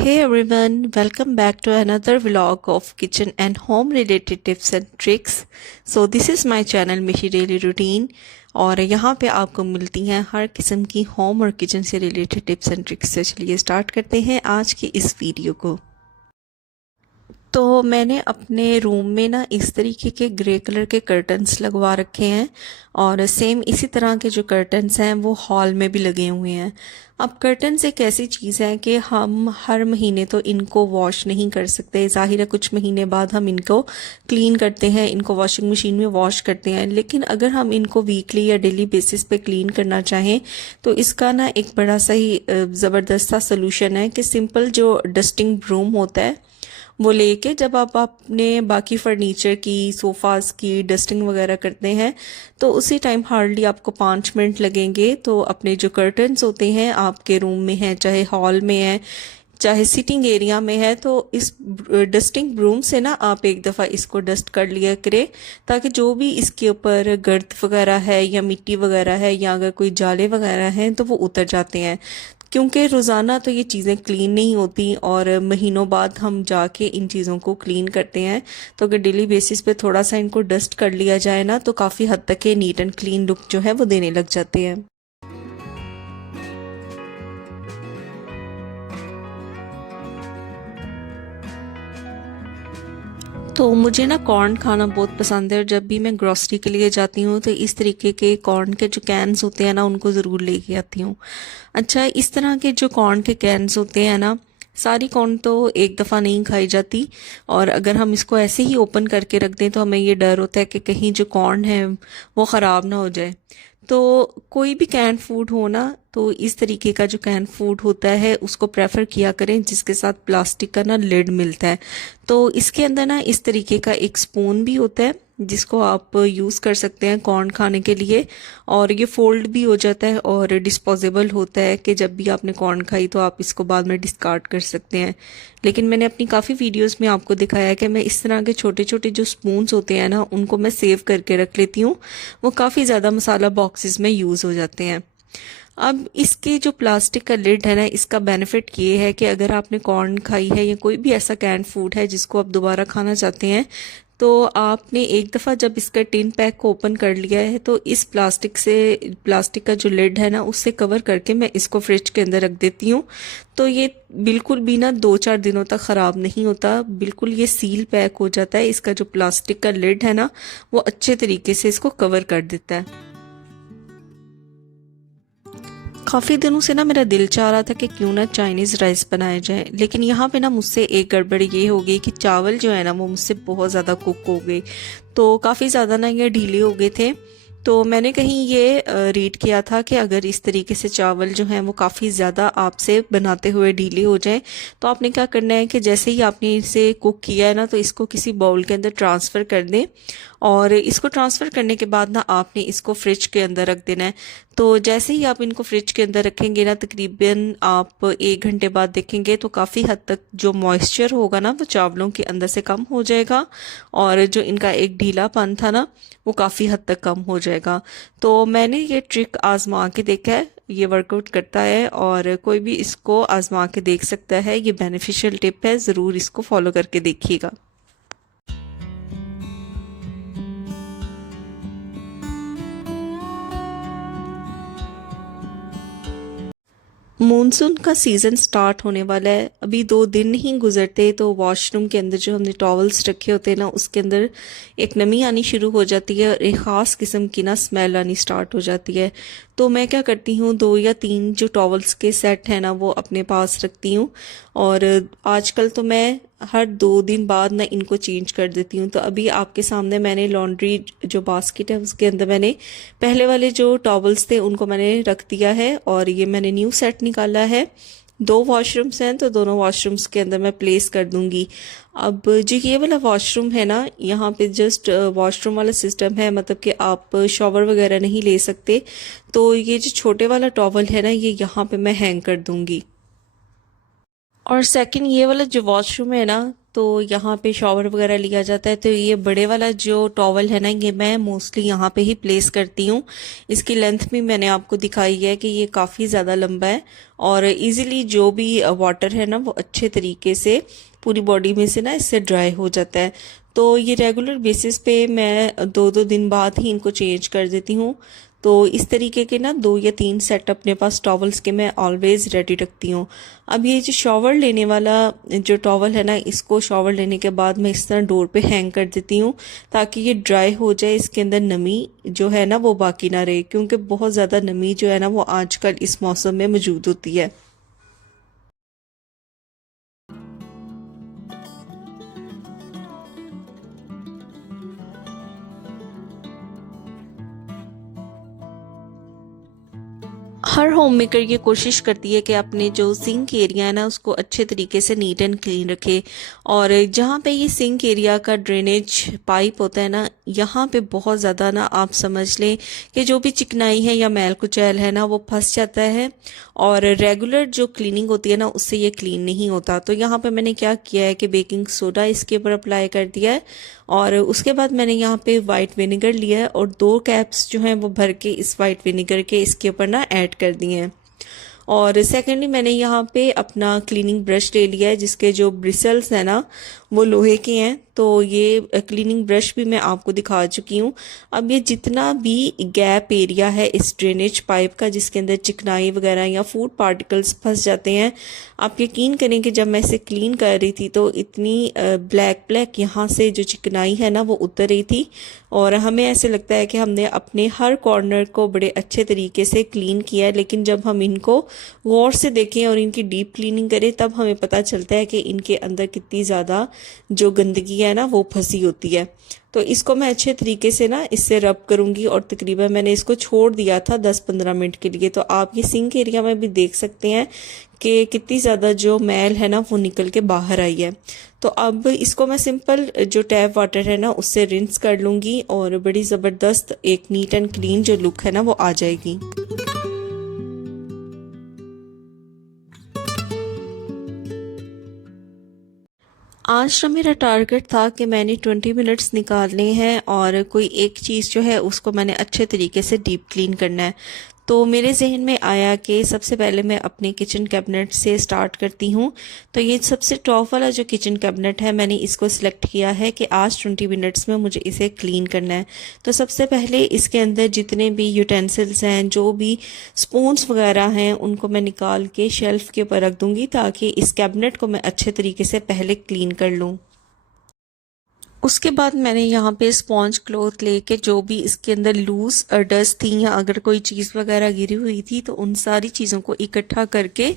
Hey everyone, welcome back to another vlog of kitchen and home related tips and tricks. So this is my channel मिशी daily routine और यहाँ पे आपको मिलती हैं हर किस्म की होम और किचन से रिलेटेड टिप्स एंड ट्रिक्स। से चलिए स्टार्ट करते हैं आज की इस वीडियो को। तो मैंने अपने रूम में ना इस तरीके के ग्रे कलर के कर्टन्स लगवा रखे हैं और सेम इसी तरह के जो कर्टन्स हैं वो हॉल में भी लगे हुए हैं। अब कर्टन्स एक ऐसी चीज़ है कि हम हर महीने तो इनको वॉश नहीं कर सकते, ज़ाहिर है कुछ महीने बाद हम इनको क्लीन करते हैं, इनको वॉशिंग मशीन में वॉश करते हैं। लेकिन अगर हम इनको वीकली या डेली बेसिस पे क्लीन करना चाहें तो इसका ना एक बड़ा सही ज़बरदस्त सा सलूशन है कि सिंपल जो डस्टिंग ब्रूम होता है वो लेके जब आप अपने बाकी फर्नीचर की, सोफ़ाज़ की डस्टिंग वगैरह करते हैं तो उसी टाइम हार्डली आपको 5 मिनट लगेंगे। तो अपने जो कर्टन्स होते हैं आपके रूम में हैं, चाहे हॉल में है, चाहे सिटिंग एरिया में है, तो इस डस्टिंग ब्रूम से ना आप एक दफ़ा इसको डस्ट कर लिया करें ताकि जो भी इसके ऊपर गर्द वगैरह है या मिट्टी वगैरह है या अगर कोई जाले वगैरह हैं तो वो उतर जाते हैं। क्योंकि रोज़ाना तो ये चीज़ें क्लीन नहीं होती और महीनों बाद हम जाके इन चीज़ों को क्लीन करते हैं। तो अगर डेली बेसिस पे थोड़ा सा इनको डस्ट कर लिया जाए ना तो काफ़ी हद तक ये नीट एंड क्लीन लुक जो है वो देने लग जाते हैं। तो मुझे ना कॉर्न खाना बहुत पसंद है और जब भी मैं ग्रॉसरी के लिए जाती हूँ तो इस तरीके के कॉर्न के जो कैन्स होते हैं ना उनको ज़रूर लेके आती हूँ। अच्छा, इस तरह के जो कॉर्न के कैन्स होते हैं ना, सारी कॉर्न तो एक दफ़ा नहीं खाई जाती और अगर हम इसको ऐसे ही ओपन करके रख दें तो हमें ये डर होता है कि कहीं जो कॉर्न है वो ख़राब ना हो जाए। तो कोई भी कैन फूड हो ना तो इस तरीके का जो कैन फूड होता है उसको प्रेफर किया करें जिसके साथ प्लास्टिक का ना लिड मिलता है। तो इसके अंदर ना इस तरीके का एक स्पून भी होता है जिसको आप यूज़ कर सकते हैं कॉर्न खाने के लिए और ये फोल्ड भी हो जाता है और डिस्पोजेबल होता है कि जब भी आपने कॉर्न खाई तो आप इसको बाद में डिस्कार्ड कर सकते हैं। लेकिन मैंने अपनी काफ़ी वीडियोस में आपको दिखाया है कि मैं इस तरह के छोटे छोटे जो स्पून्स होते हैं ना उनको मैं सेव करके रख लेती हूँ। वो काफ़ी ज़्यादा मसाला बॉक्सेस में यूज़ हो जाते हैं। अब इसके जो प्लास्टिक का लिड है ना, इसका बेनिफिट ये है कि अगर आपने कॉर्न खाई है या कोई भी ऐसा कैन फूड है जिसको आप दोबारा खाना चाहते हैं तो आपने एक दफ़ा जब इसका टिन पैक को ओपन कर लिया है तो इस प्लास्टिक का जो लिड है ना उससे कवर करके मैं इसको फ्रिज के अंदर रख देती हूँ। तो ये बिल्कुल भी ना 2-4 दिनों तक ख़राब नहीं होता, बिल्कुल ये सील पैक हो जाता है। इसका जो प्लास्टिक का लिड है ना वो अच्छे तरीके से इसको कवर कर देता है। काफ़ी दिनों से ना मेरा दिल चाह रहा था कि क्यों ना चाइनीज़ राइस बनाया जाए, लेकिन यहाँ पे ना मुझसे एक गड़बड़ ये हो गई कि चावल जो है ना वो मुझसे बहुत ज़्यादा कुक हो गए, तो काफ़ी ज़्यादा ना ये ढीले हो गए थे। तो मैंने कहीं ये रीड किया था कि अगर इस तरीके से चावल जो हैं वो काफ़ी ज़्यादा आपसे बनाते हुए ढीले हो जाएं तो आपने क्या करना है कि जैसे ही आपने इसे कुक किया है ना तो इसको किसी बाउल के अंदर ट्रांसफ़र कर दें और इसको ट्रांसफ़र करने के बाद ना आपने इसको फ्रिज के अंदर रख देना है। तो जैसे ही आप इनको फ्रिज के अंदर रखेंगे ना तकरीबन आप 1 घंटे बाद देखेंगे तो काफ़ी हद तक जो मॉइस्चर होगा ना वो चावलों के अंदर से कम हो जाएगा और जो इनका एक ढीलापन था ना वो काफ़ी हद तक कम हो जाएगा। तो मैंने ये ट्रिक आजमा के देखा है, ये वर्कआउट करता है और कोई भी इसको आजमा के देख सकता है। ये बेनिफिशियल टिप है, ज़रूर इसको फॉलो करके देखिएगा। मॉनसून का सीज़न स्टार्ट होने वाला है, अभी 2 दिन ही गुजरते तो वॉशरूम के अंदर जो हमने टॉवल्स रखे होते हैं ना उसके अंदर एक नमी आनी शुरू हो जाती है और एक ख़ास किस्म की ना स्मेल आनी स्टार्ट हो जाती है। तो मैं क्या करती हूँ 2 या 3 जो टॉवल्स के सेट हैं ना वो अपने पास रखती हूँ और आजकल तो मैं हर 2 दिन बाद ना इनको चेंज कर देती हूँ। तो अभी आपके सामने मैंने लॉन्ड्री जो बास्केट है उसके अंदर मैंने पहले वाले जो टॉवल्स थे उनको मैंने रख दिया है और ये मैंने न्यू सेट निकाला है। 2 वॉशरूम्स हैं तो दोनों वॉशरूम्स के अंदर मैं प्लेस कर दूंगी। अब जो ये वाला वॉशरूम है ना यहाँ पे जस्ट वॉशरूम वाला सिस्टम है, मतलब कि आप शॉवर वगैरह नहीं ले सकते। तो ये जो छोटे वाला टॉवल है ना ये यहाँ पे मैं हैंग कर दूंगी। और सेकंड ये वाला जो वॉशरूम है ना तो यहाँ पे शॉवर वगैरह लिया जाता है। तो ये बड़े वाला जो टॉवल है ना, ये मैं मोस्टली यहाँ पे ही प्लेस करती हूँ। इसकी लेंथ भी मैंने आपको दिखाई है कि ये काफ़ी ज़्यादा लंबा है और इजीली जो भी वाटर है ना वो अच्छे तरीके से पूरी बॉडी में से ना इससे ड्राई हो जाता है। तो ये रेगुलर बेसिस पे मैं 2-2 दिन बाद ही इनको चेंज कर देती हूँ। तो इस तरीके के ना 2 या 3 सेट अपने पास टॉवल्स के मैं ऑलवेज रेडी रखती हूँ। अब ये जो शॉवर लेने वाला जो टॉवल है ना, इसको शॉवर लेने के बाद मैं इस तरह डोर पे हैंग कर देती हूँ ताकि ये ड्राई हो जाए, इसके अंदर नमी जो है ना वो बाकी ना रहे, क्योंकि बहुत ज़्यादा नमी जो है ना वो आजकल इस मौसम में मौजूद होती है। हर होम मेकर ये कोशिश करती है कि अपने जो सिंक एरिया है ना उसको अच्छे तरीके से नीट एंड क्लीन रखे। और जहाँ पे ये सिंक एरिया का ड्रेनेज पाइप होता है ना, यहाँ पे बहुत ज़्यादा ना आप समझ लें कि जो भी चिकनाई है या मैल कुचैल है ना वो फंस जाता है और रेगुलर जो क्लीनिंग होती है ना उससे ये क्लीन नहीं होता। तो यहाँ पे मैंने क्या किया है कि बेकिंग सोडा इसके ऊपर अप्लाई कर दिया है और उसके बाद मैंने यहाँ पे वाइट विनेगर लिया है और 2 कैप्स जो हैं वो भर के इस वाइट विनेगर के इसके ऊपर ना ऐड कर दिए हैं। और सेकेंडली मैंने यहाँ पे अपना क्लीनिंग ब्रश ले लिया है जिसके जो ब्रिसल्स हैं ना वो लोहे के हैं। तो ये क्लीनिंग ब्रश भी मैं आपको दिखा चुकी हूँ। अब ये जितना भी गैप एरिया है इस ड्रेनेज पाइप का जिसके अंदर चिकनाई वगैरह या फूड पार्टिकल्स फंस जाते हैं, आप यकीन करें कि जब मैं इसे क्लीन कर रही थी तो इतनी ब्लैक ब्लैक यहाँ से जो चिकनाई है ना वो उतर रही थी और हमें ऐसे लगता है कि हमने अपने हर कॉर्नर को बड़े अच्छे तरीके से क्लीन किया है। लेकिन जब हम इनको गौर से देखें और इनकी डीप क्लीनिंग करें तब हमें पता चलता है कि इनके अंदर कितनी ज़्यादा जो गंदगी है ना वो फंसी होती है। तो इसको मैं अच्छे तरीके से ना इससे रब करूंगी और तकरीबन मैंने इसको छोड़ दिया था 10-15 मिनट के लिए। तो आप ये सिंक एरिया में भी देख सकते हैं कि कितनी ज़्यादा जो मैल है ना वो निकल के बाहर आई है। तो अब इसको मैं सिंपल जो टैप वाटर है ना उससे रिंस कर लूँगी और बड़ी ज़बरदस्त एक नीट एंड क्लीन जो लुक है ना वो आ जाएगी। आज का मेरा टारगेट था कि मैंने 20 मिनट्स निकालने हैं और कोई एक चीज़ जो है उसको मैंने अच्छे तरीके से डीप क्लीन करना है। तो मेरे जहन में आया कि सबसे पहले मैं अपने किचन कैबिनेट से स्टार्ट करती हूँ। तो ये सबसे टॉप वाला जो किचन कैबिनेट है मैंने इसको सिलेक्ट किया है कि आज 20 मिनट्स में मुझे इसे क्लीन करना है। तो सबसे पहले इसके अंदर जितने भी यूटेंसिल्स हैं, जो भी स्पून्स वगैरह हैं, उनको मैं निकाल के शेल्फ़ के ऊपर रख दूँगी ताकि इस कैबिनेट को मैं अच्छे तरीके से पहले क्लीन कर लूँ। उसके बाद मैंने यहाँ पे स्पॉन्ज क्लॉथ लेके जो भी इसके अंदर लूज डस्ट थी या अगर कोई चीज़ वगैरह गिरी हुई थी तो उन सारी चीज़ों को इकट्ठा करके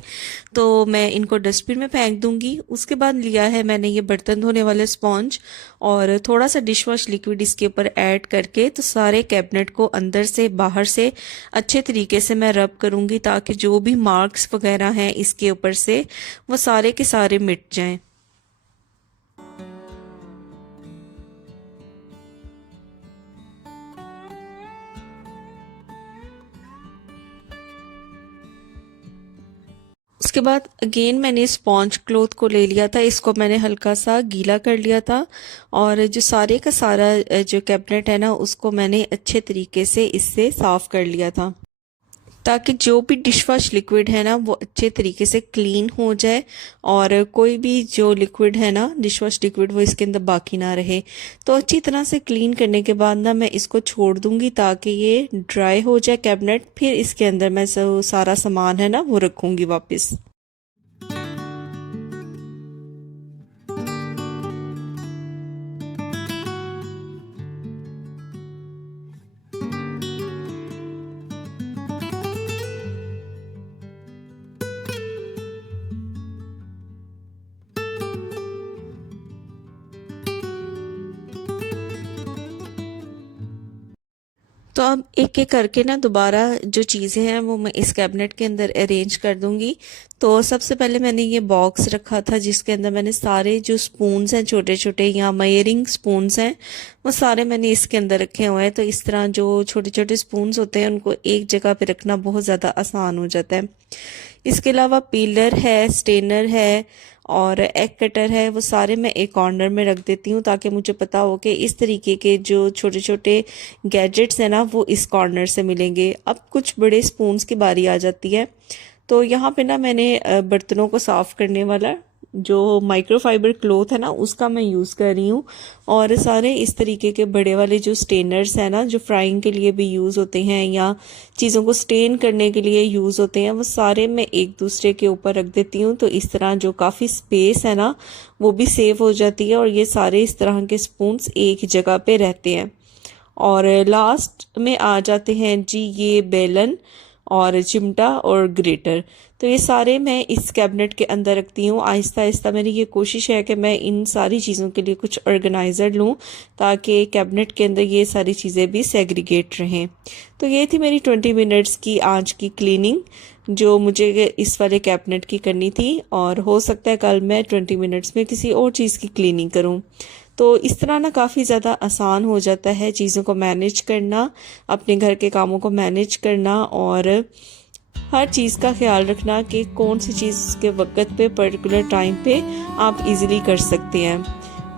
तो मैं इनको डस्टबिन में फेंक दूंगी। उसके बाद लिया है मैंने ये बर्तन धोने वाले स्पॉन्ज और थोड़ा सा डिश वॉश लिक्विड इसके ऊपर ऐड करके तो सारे कैबिनेट को अंदर से बाहर से अच्छे तरीके से मैं रब करूँगी ताकि जो भी मार्क्स वगैरह हैं इसके ऊपर से वो सारे के सारे मिट जाएँ। उसके बाद अगेन मैंने स्पॉन्ज क्लॉथ को ले लिया था, इसको मैंने हल्का सा गीला कर लिया था और जो सारे का सारा जो कैबिनेट है ना उसको मैंने अच्छे तरीके से इससे साफ़ कर लिया था ताकि जो भी डिश वॉश लिक्विड है ना वो अच्छे तरीके से क्लीन हो जाए और कोई भी जो लिक्विड है ना डिश वॉश लिक्विड वो इसके अंदर बाकी ना रहे। तो अच्छी तरह से क्लीन करने के बाद ना मैं इसको छोड़ दूंगी ताकि ये ड्राई हो जाए कैबिनेट। फिर इसके अंदर मैं सारा सामान है ना वो रखूंगी वापस। तो अब एक एक करके ना दोबारा जो चीज़ें हैं वो मैं इस कैबिनेट के अंदर अरेंज कर दूंगी। तो सबसे पहले मैंने ये बॉक्स रखा था जिसके अंदर मैंने सारे जो स्पून्स हैं छोटे छोटे या मेयरिंग स्पून्स हैं वो सारे मैंने इसके अंदर रखे हुए हैं। तो इस तरह जो छोटे छोटे स्पून्स होते हैं उनको एक जगह पे रखना बहुत ज़्यादा आसान हो जाता है। इसके अलावा पीलर है, स्टेनर है और एग कटर है वो सारे मैं एक कॉर्नर में रख देती हूँ, ताकि मुझे पता हो कि इस तरीके के जो छोटे छोटे गैजेट्स हैं ना वो इस कॉर्नर से मिलेंगे। अब कुछ बड़े स्पून्स की बारी आ जाती है। तो यहाँ पे ना मैंने बर्तनों को साफ़ करने वाला जो माइक्रोफाइबर क्लॉथ है ना उसका मैं यूज़ कर रही हूँ। और सारे इस तरीके के बड़े वाले जो स्टेनर्स हैं ना, जो फ्राइंग के लिए भी यूज़ होते हैं या चीज़ों को स्टेन करने के लिए यूज़ होते हैं, वो सारे मैं एक दूसरे के ऊपर रख देती हूँ। तो इस तरह जो काफ़ी स्पेस है ना वो भी सेव हो जाती है और ये सारे इस तरह के स्पून्स एक जगह पे रहते हैं। और लास्ट में आ जाते हैं जी ये बेलन और चिमटा और ग्रेटर। तो ये सारे मैं इस कैबिनेट के अंदर रखती हूँ। आहिस्ता आहिस्ता मेरी ये कोशिश है कि मैं इन सारी चीज़ों के लिए कुछ ऑर्गेनाइज़र लूँ, ताकि कैबिनेट के अंदर ये सारी चीज़ें भी सेग्रीगेट रहें। तो ये थी मेरी 20 मिनट्स की आज की क्लीनिंग जो मुझे इस वाले कैबिनेट की करनी थी, और हो सकता है कल मैं 20 मिनट्स में किसी और चीज़ की क्लीनिंग करूँ। तो इस तरह ना काफ़ी ज़्यादा आसान हो जाता है चीज़ों को मैनेज करना, अपने घर के कामों को मैनेज करना और हर चीज़ का ख्याल रखना कि कौन सी चीज़ के वक्त पे पर्टिकुलर टाइम पे आप इजीली कर सकते हैं।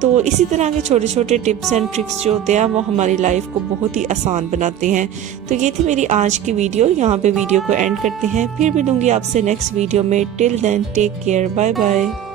तो इसी तरह के छोटे छोटे टिप्स एंड ट्रिक्स जो होते हैं वो हमारी लाइफ को बहुत ही आसान बनाते हैं। तो ये थी मेरी आज की वीडियो, यहाँ पे वीडियो को एंड करते हैं। फिर मिलूंगी आपसे नेक्स्ट वीडियो में। Till then take care, bye bye.